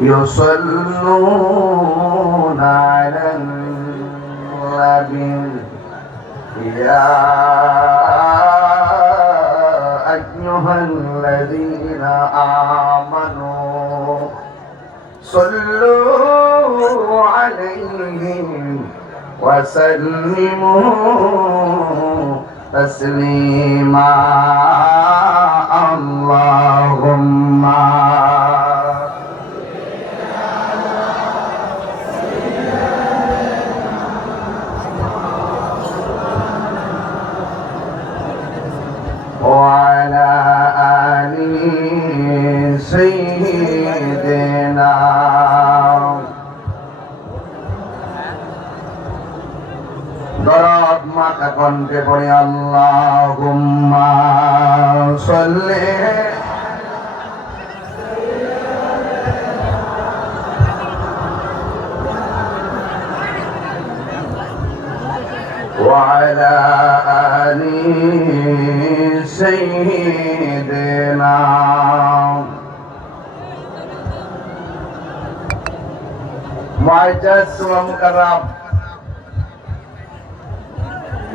يصلون على النبي يا أيها الذين آمنوا صلوا عليه وسلموا تسليما اللهم وعلى آل سيدنا দরদ মাথা কণ্ঠে পড়ে আল্লাহুম্মা সাল্লি وعلى آل سيدنا معزز و مکرم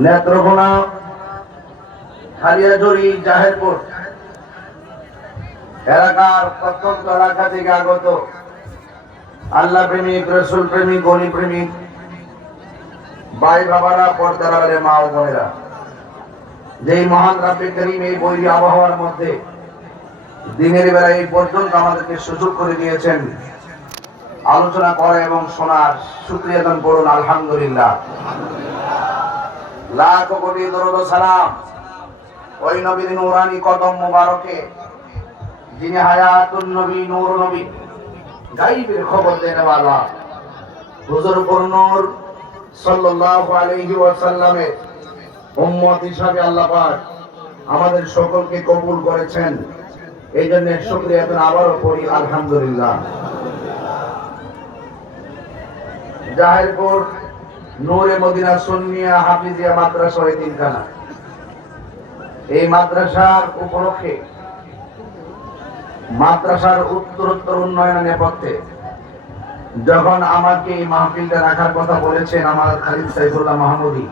নেত্রকোনা হারিয়াজুরি জাহেরপুর এলাকার প্রত্যন্ত এলাকা থেকে আগত আল্লাহ প্রেমিক রসুল প্রেমিক গণী প্রেমিক ভাই বাবারা পর্দার আড়ালে মা ও বোনেরা, যেই মহান রাব্বে কারীম এই বৈরী আবহাওয়ার মধ্যে দিনের বেলা এই পর্যন্ত আমাদেরকে সুযোগ করে দিয়েছেন আলোচনা করা এবং শোনার, শুকরিয়া দান করুন আলহামদুলিল্লাহ। লাখ কোটি দরুদ ও সালাম ওই নবীর নূরানি কদম মোবারকে, যিনি হায়াতুন নবী, নূর নবী, গায়বের খবর দেনেওয়ালা হুজুর নূর সাল্লাল্লাহু আলাইহি ওয়াসাল্লামের উম্মত হিসাবে আল্লাহ পাক আমাদের সকলকে কবুল করেছেন। এই জন্য শুকরিয়া আবারও করি আলহামদুলিল্লাহ। জাহেরপুর নূরে মদিনা সুন্নিয়া হাফিজিয়া মাদ্রাসা তিনখানা, এই মাদ্রাসার উপলক্ষে মাদ্রাসার উত্তরোত্তর উন্নয়নের নেপথ্যে যখন আমাকে এই মাহফিলটা রাখার কথা বলেছেন আমার খালিদ সাইফুল্লাহ মাহমুদী,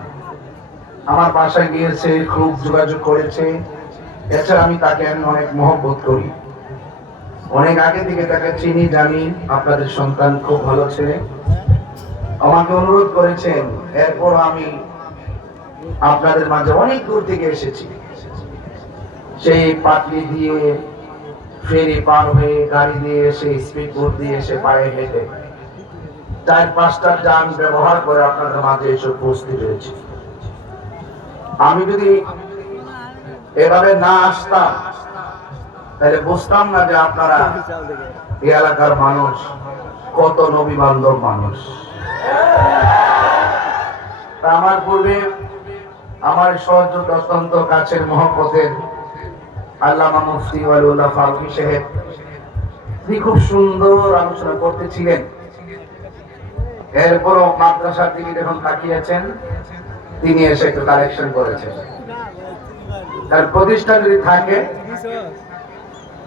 আমার বাসায় গিয়েছে, খুব যোগাযোগ করেছে। এছাড়া আমি তাকে অনেক মহব্বত করি, অনেক আগে থেকে তাকে চিনি, জানি। আপনাদের সন্তান খুব ভালো ছেলে, আমাকে অনুরোধ করেছেন। এরপর আমি আপনাদের মাঝে অনেক দূর থেকে এসেছি, সেই পাটলি দিয়ে ফেরি পার হয়ে, গাড়ি দিয়ে এসে, স্পিড বোট দিয়ে এসে, পায়ে হেঁটে 4-5টা যান ব্যবহার করে আপনাদের মাঝে এসে উপস্থিত হয়েছি। আমি যদি এভাবে না আসতাম তাহলে বুঝতাম না যে আপনারা এই এলাকার মানুষ কত নবী বান্ধব মানুষ। আমার পূর্বে আমার সহযোগ অত্যন্ত কাছের মহব্বতের আল্লামা মুফতি ওয়ালিউল্লাহ ফারুকী সাহেব, তিনি খুব সুন্দর আলোচনা করতেছিলেন। এরপরও মাদ্রাসার দিকে যখন তাকিয়েছেন, তিনি এসে একটু কালেকশন করেছেন। তার প্রতিষ্ঠান যদি থাকে,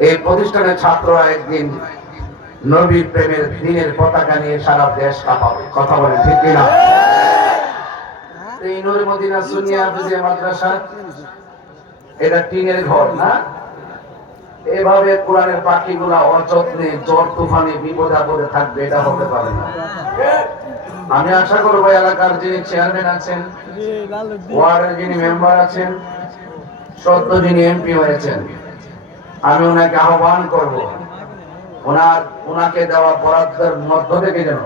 এই প্রতিষ্ঠানের ছাত্ররা একদিন নবীর প্রেমের দিনের পতাকা নিয়ে সারা দেশ কাঁপাবে। কথা বলেন ঠিক কিনা? এই নূরে মদিনা সুন্নিয়া হাফিজিয়া মাদ্রাসা, এটা টিনের ঘর না? এভাবে কোরআনের পাখিগুলা অযত্নে ঝড় তুফানে বিপদে আপদে থাকবে, এটা হতে পারে না। আমি আশা করবো এলাকার যিনি চেয়ারম্যান আছেন, ওয়ার্ডের যিনি মেম্বার আছেন, সদ্য যিনি এমপি হয়েছেন, আমি ওনাকে আহ্বান করব, ওনাকে দেওয়া বরাদ্দের মধ্য থেকে যেন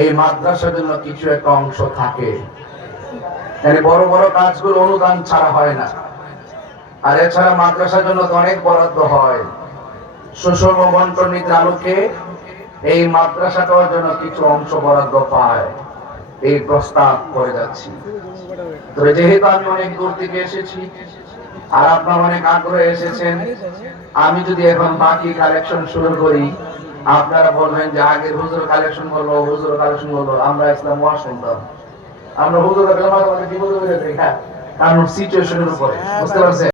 এই মাদ্রাসার জন্য কিছু একটা অংশ থাকে। বড় বড় কাজগুলো অনুদান ছাড়া হয় না, আর এছাড়া মাদ্রাসার জন্য তো অনেক বরাদ্দ হয়। সুষম বন্টন নীতির আলোকে এই মাদ্রাসাটার জন্য কিছু অংশ বরাদ্দ পায়, এই প্রস্তাব করে যাচ্ছি। তবে যেহেতু আমি অনেক দূর থেকে এসেছি আর আপনারা অনেক আগ্রহে এসেছেন, আমি যদি এখন বাকি কালেকশন শুরু করি, আপনারা বলবেন যে আগের হুজুর কালেকশন করলো, হুজুর কালেকশন করলো, আমরা ইসলাম ওয়াজ শুনতাম, আমরা হুজুর বিপদ হয়ে যাই, কারণ সিচুয়েশনের উপরে, বুঝতে পারছেন?